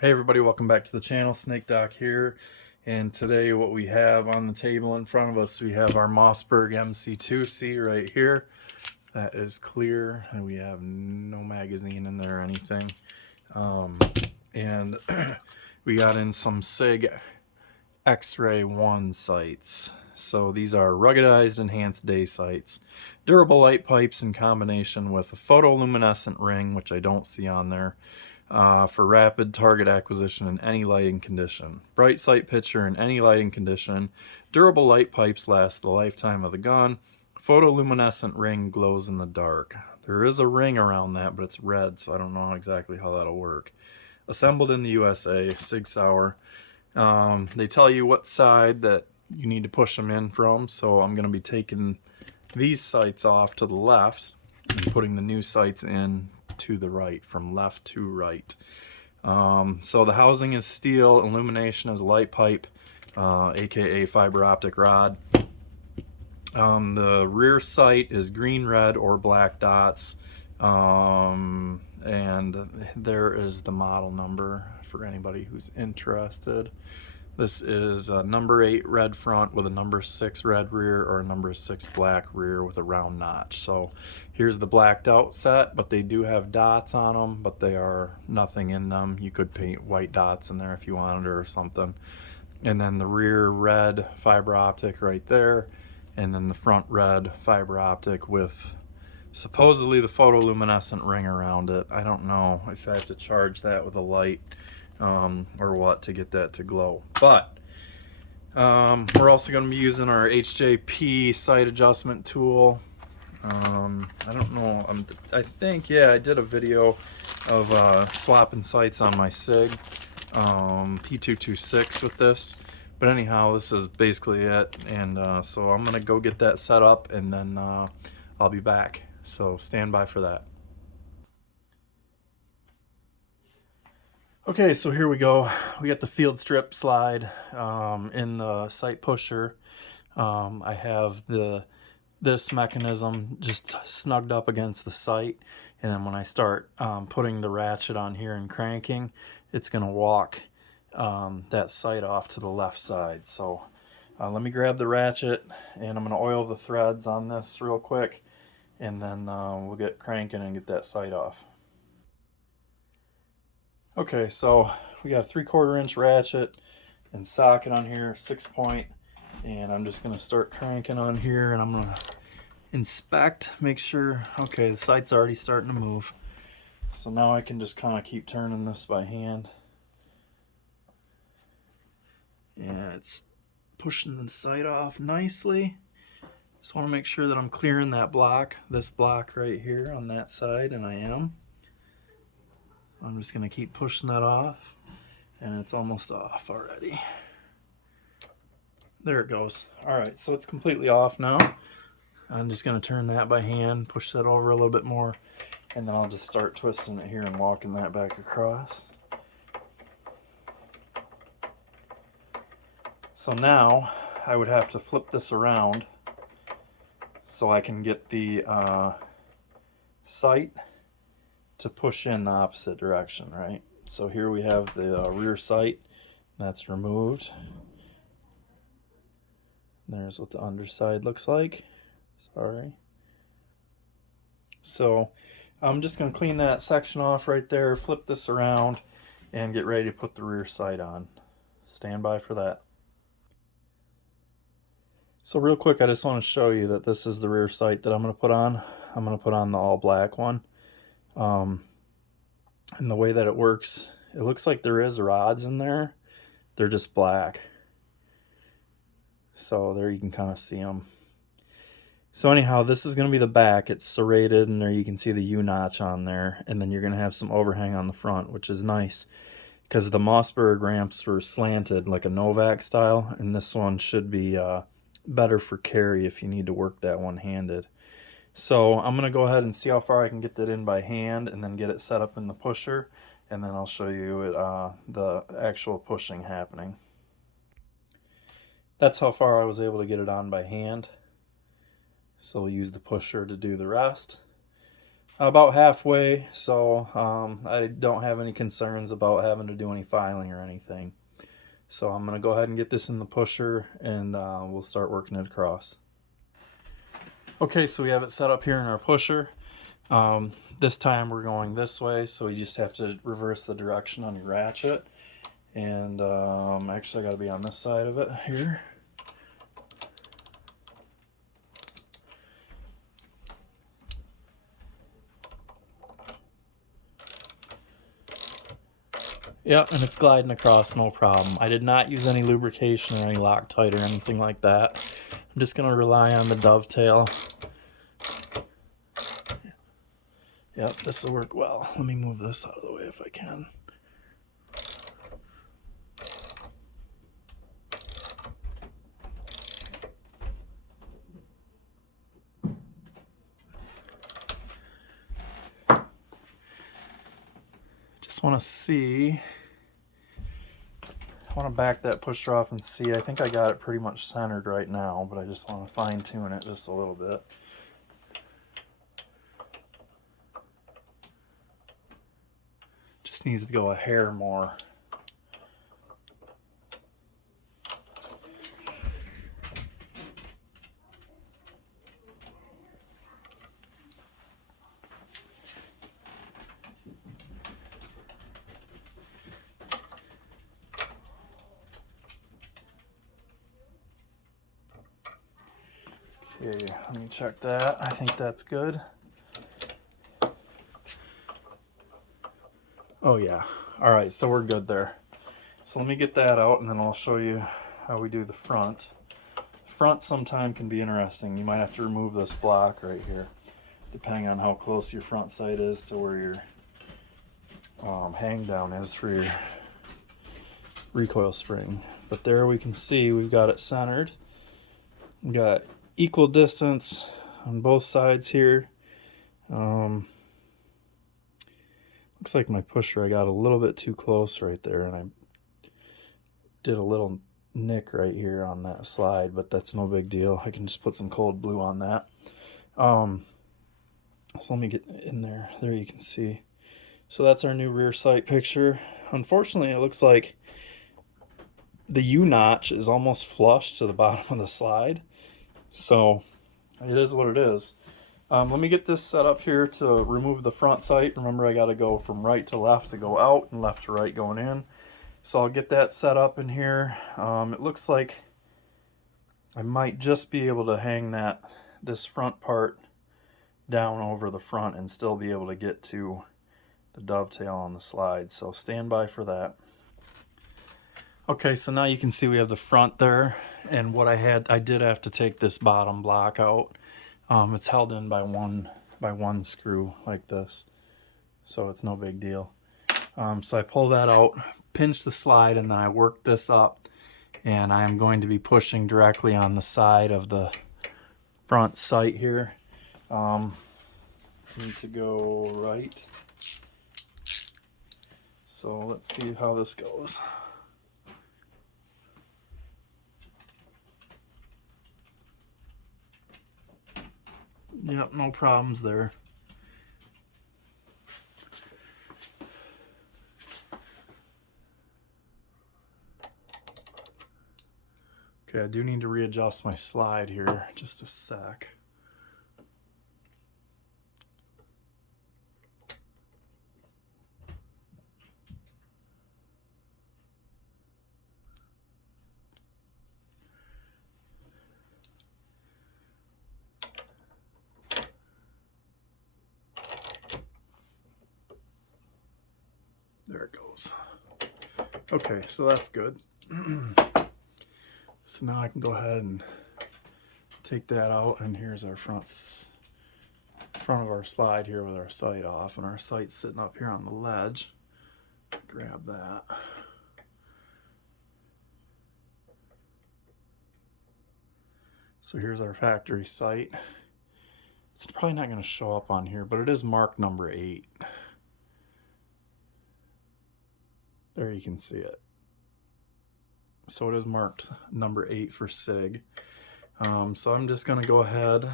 Hey everybody, welcome back to the channel. Snake Doc here, and today what we have on the table in front of us, we have our Mossberg MC2C right here. That is clear, and we have no magazine in there or anything. And we got in some Sig X-ray 1 sights. So these are ruggedized enhanced day sights. Durable light pipes in combination with a photoluminescent ring, which I don't see on there, for rapid target acquisition in any lighting condition. Bright sight picture in any lighting condition. Durable light pipes last the lifetime of the gun. Photoluminescent ring glows in the dark. There is a ring around that, but it's red, so I don't know exactly how that'll work. Assembled in the USA, Sig Sauer. They tell you what side that you need to push them in from, so I'm going to be taking these sights off to the left and putting the new sights in to the right, from left to right. So the housing is steel, illumination is light pipe, aka fiber optic rod. The rear sight is green, red, or black dots. And there is the model number for anybody who's interested. This is a number 8 red front with a number 6 red rear, or a number 6 black rear with a round notch. So here's the blacked out set, but they do have dots on them, but they are nothing in them. You could paint white dots in there if you wanted, or something. And then the rear red fiber optic right there, and then the front red fiber optic with supposedly the photoluminescent ring around it. I don't know if I have to charge that with a light or what to get that to glow. But we're also going to be using our HJP sight adjustment tool. I don't know. I think, yeah, I did a video of swapping sights on my Sig P226 with this. But anyhow, this is basically it. And so I'm going to go get that set up, and then I'll be back. So stand by for that. Okay, so here we go. We got the field strip slide in the sight pusher. I have this mechanism just snugged up against the sight, and then when I start putting the ratchet on here and cranking, it's going to walk that sight off to the left side. So let me grab the ratchet, and I'm going to oil the threads on this real quick, and then we'll get cranking and get that sight off. Okay, so we got a 3/4 inch ratchet and socket on here, 6-point, and I'm just gonna start cranking on here, and I'm gonna inspect, make sure, okay, the sight's already starting to move. So now I can just kind of keep turning this by hand. And it's pushing the sight off nicely. Just want to make sure that I'm clearing that block, this block right here on that side, and I am. I'm just going to keep pushing that off, and it's almost off already. There it goes. All right, so it's completely off now. I'm just going to turn that by hand, push that over a little bit more, and then I'll just start twisting it here and walking that back across. So now I would have to flip this around so I can get the sight to push in the opposite direction, right? So here we have the rear sight that's removed. There's what the underside looks like. Sorry. So I'm just going to clean that section off right there, flip this around, and get ready to put the rear sight on. Stand by for that. So real quick, I just want to show you that this is the rear sight that I'm going to put on. I'm going to put on the all black one. And the way that it works, it looks like there is rods in there. They're just black. So there you can kind of see them. So anyhow, this is going to be the back. It's serrated, and there you can see the U-notch on there. And then you're going to have some overhang on the front, which is nice, because the Mossberg ramps were slanted like a Novak style, and this one should be better for carry if you need to work that one-handed. So I'm going to go ahead and see how far I can get that in by hand, and then get it set up in the pusher, and then I'll show you it, the actual pushing happening. That's how far I was able to get it on by hand. So we'll use the pusher to do the rest. About halfway, so I don't have any concerns about having to do any filing or anything. So I'm going to go ahead and get this in the pusher, and we'll start working it across. Okay, so we have it set up here in our pusher. This time we're going this way, so you just have to reverse the direction on your ratchet. And actually I got to be on this side of it here. Yeah, and it's gliding across no problem. I did not use any lubrication or any Loctite or anything like that. I'm just going to rely on the dovetail. Yep, this will work well. Let me move this out of the way if I can. Just want to see. I want to back that pusher off and see. I think I got it pretty much centered right now, but I just want to fine tune it just a little bit. Just needs to go a hair more. Okay, let me check that. I think that's good. Oh yeah. All right, so we're good there. So let me get that out, and then I'll show you how we do the front. Front sometime can be interesting. You might have to remove this block right here, depending on how close your front sight is to where your hang down is for your recoil spring. But there we can see we've got it centered. We've got equal distance on both sides here. Looks like my pusher, I got a little bit too close right there, and I did a little nick right here on that slide, but that's no big deal. I can just put some cold blue on that. So let me get in there. There you can see. So that's our new rear sight picture. Unfortunately, it looks like the U-notch is almost flush to the bottom of the slide. So it is what it is. Let me get this set up here to remove the front sight. Remember, I got to go from right to left to go out and left to right going in. So I'll get that set up in here. It looks like I might just be able to hang this front part down over the front and still be able to get to the dovetail on the slide. So stand by for that. Okay, so now you can see we have the front there, and what I did have to take this bottom block out. It's held in by one screw like this, so it's no big deal. So I pull that out, pinch the slide, and then I work this up, and I am going to be pushing directly on the side of the front sight here. Need to go right. So let's see how this goes. Yep, no problems there. Okay, I do need to readjust my slide here, just a sec. There it goes. Okay, so that's good. So now I can go ahead and take that out, and here's our front of our slide here with our sight off, and our sight's sitting up here on the ledge. Grab that. So here's our factory sight. It's probably not going to show up on here, but it is marked number 8. There you can see it. So it is marked number 8 for Sig. So I'm just going to go ahead,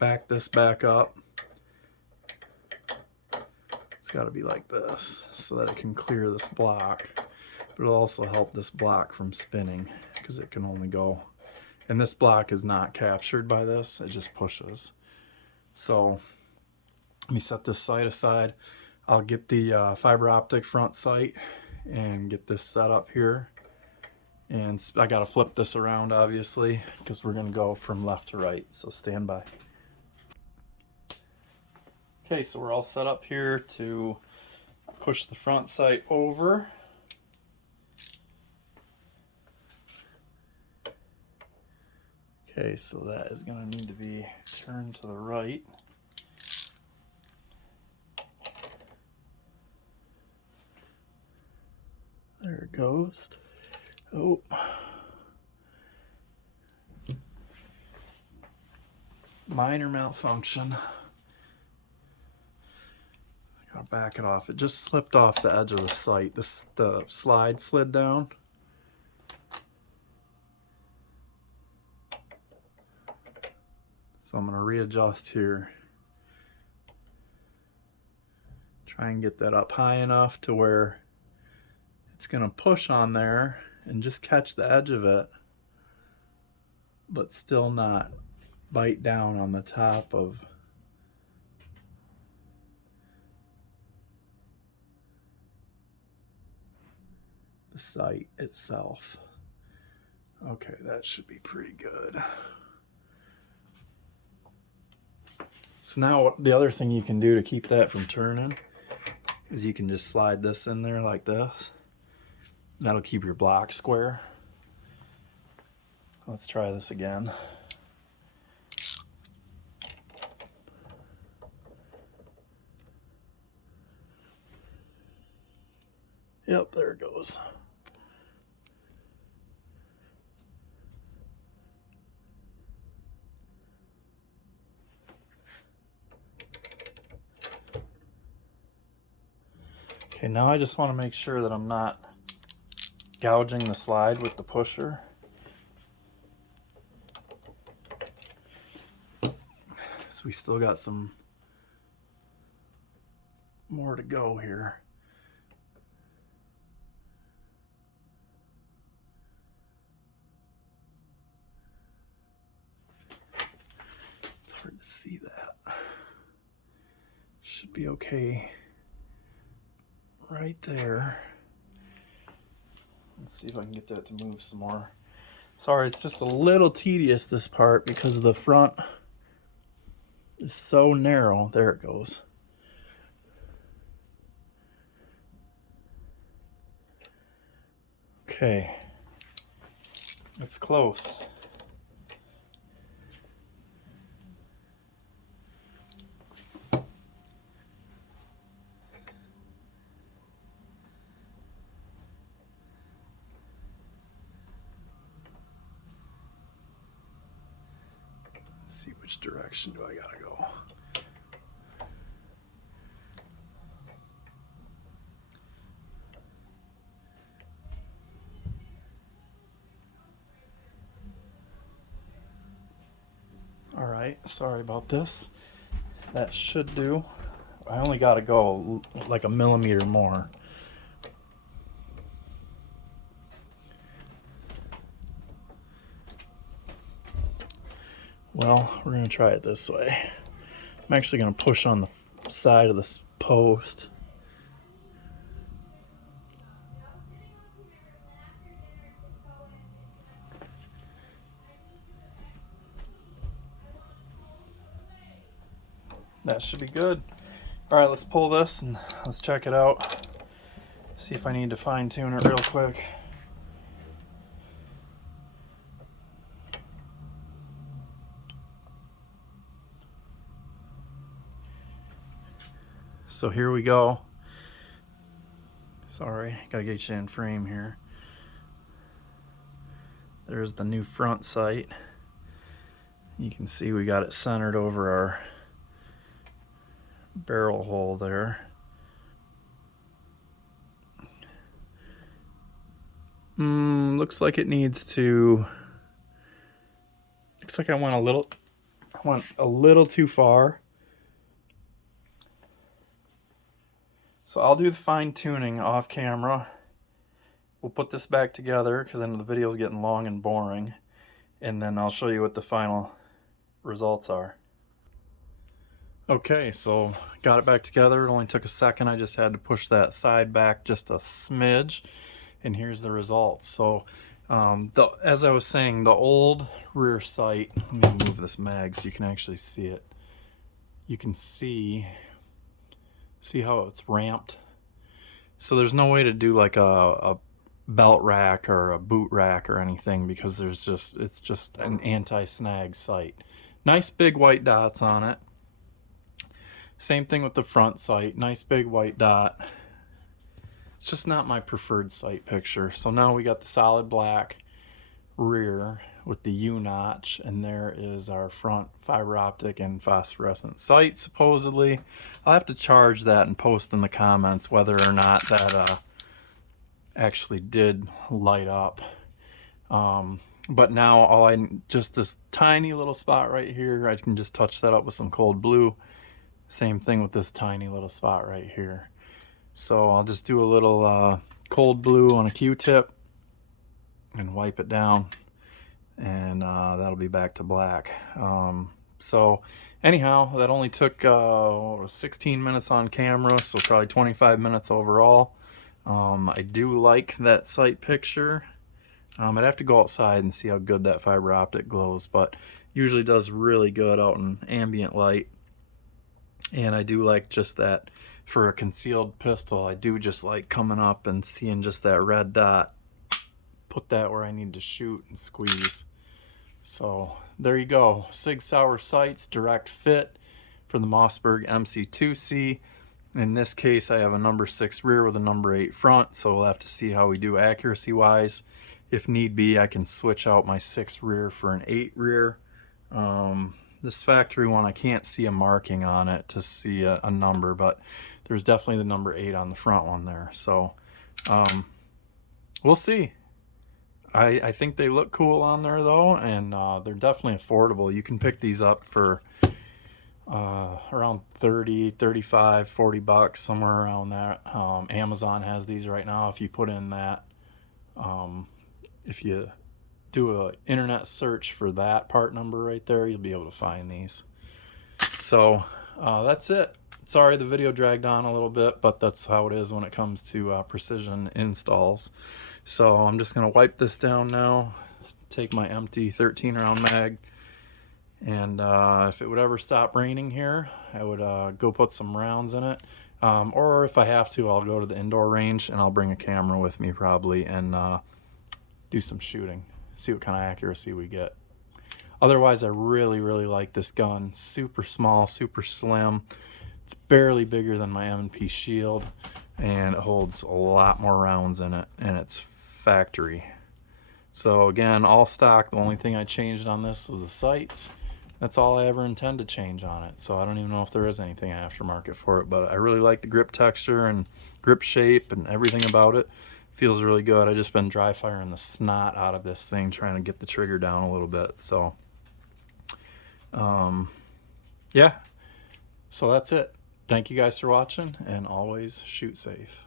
back this back up, got to be like this so that it can clear this block. But it'll also help this block from spinning because it can only go. And this block is not captured by this, it just pushes. So let me set this sight aside. I'll get the fiber optic front sight and get this set up here. And I gotta flip this around obviously because we're gonna go from left to right, so stand by. Okay, so we're all set up here to push the front sight over. Okay, so that is going to need to be turned to the right. There it goes. Oh. Minor malfunction. I gotta back it off. It just slipped off the edge of the sight. The slide slid down. So I'm going to readjust here. Try and get that up high enough to where it's going to push on there and just catch the edge of it, but still not bite down on the top of the sight itself. Okay, that should be pretty good. So now the other thing you can do to keep that from turning is you can just slide this in there like this. That'll keep your block square. Let's try this again. Yep, there it goes. Okay, now I just want to make sure that I'm not gouging the slide with the pusher. So we still got some more to go here. It's hard to see that. Should be okay. Right there. Let's see if I can get that to move some more. Sorry, it's just a little tedious, this part, because the front is so narrow. There it goes. Okay. It's close. See which direction do I gotta go. All right, sorry about this. That should do. I only gotta go like a millimeter more. Well, we're going to try it this way. I'm actually going to push on the side of this post. That should be good. All right, let's pull this and let's check it out. See if I need to fine tune it real quick. So here we go. Sorry, gotta get you in frame here. There's the new front sight. You can see we got it centered over our barrel hole there. Looks like it needs to. Looks like I went a little too far. So I'll do the fine tuning off camera. We'll put this back together because I know the video is getting long and boring, and then I'll show you what the final results are. Okay, so got it back together. It only took a second. I just had to push that side back just a smidge, and here's the results. So as I was saying, the old rear sight, let me move this mag so you can actually see it. You can see how it's ramped. So there's no way to do like a belt rack or a boot rack or anything, because it's just an anti-snag sight. Nice big white dots on it. Same thing with the front sight, nice big white dot. It's just not my preferred sight picture. So now we got the solid black rear with the U-notch, and there is our front fiber optic and phosphorescent sight, supposedly. I'll have to charge that and post in the comments whether or not that actually did light up. But now just this tiny little spot right here, I can just touch that up with some cold blue. Same thing with this tiny little spot right here. So I'll just do a little cold blue on a Q-tip and wipe it down, and that'll be back to black. So anyhow, that only took 16 minutes on camera, so probably 25 minutes overall. I do like that sight picture. I'd have to go outside and see how good that fiber optic glows, but usually does really good out in ambient light. And I do like just that for a concealed pistol. I do just like coming up and seeing just that red dot, put that where I need to shoot and squeeze. So there you go, Sig Sauer sights, direct fit for the Mossberg MC2C. In this case, I have a number 6 rear with a number 8 front, so we'll have to see how we do accuracy wise. If need be, I can switch out my 6 rear for an 8 rear. This factory one, I can't see a marking on it to see a number, but there's definitely the number 8 on the front one there. So we'll see. I think they look cool on there though, and they're definitely affordable. You can pick these up for around 30, 35, 40 bucks, somewhere around that. Amazon has these right now. If you put in that, if you do an internet search for that part number right there, you'll be able to find these. So that's it. Sorry the video dragged on a little bit, but that's how it is when it comes to precision installs. So I'm just going to wipe this down now, take my empty 13 round mag, and if it would ever stop raining here, I would go put some rounds in it. Or if I have to, I'll go to the indoor range and I'll bring a camera with me probably and do some shooting, see what kind of accuracy we get. Otherwise, I really like this gun. Super small, super slim. It's barely bigger than my M&P Shield, and it holds a lot more rounds in it, and it's factory. So again, all stock. The only thing I changed on this was the sights. That's all I ever intend to change on it. So I don't even know if there is anything aftermarket for it, but I really like the grip texture and grip shape and everything about it. Feels really good. I've just been dry firing the snot out of this thing trying to get the trigger down a little bit. So yeah, so that's it. Thank you guys for watching, and always shoot safe.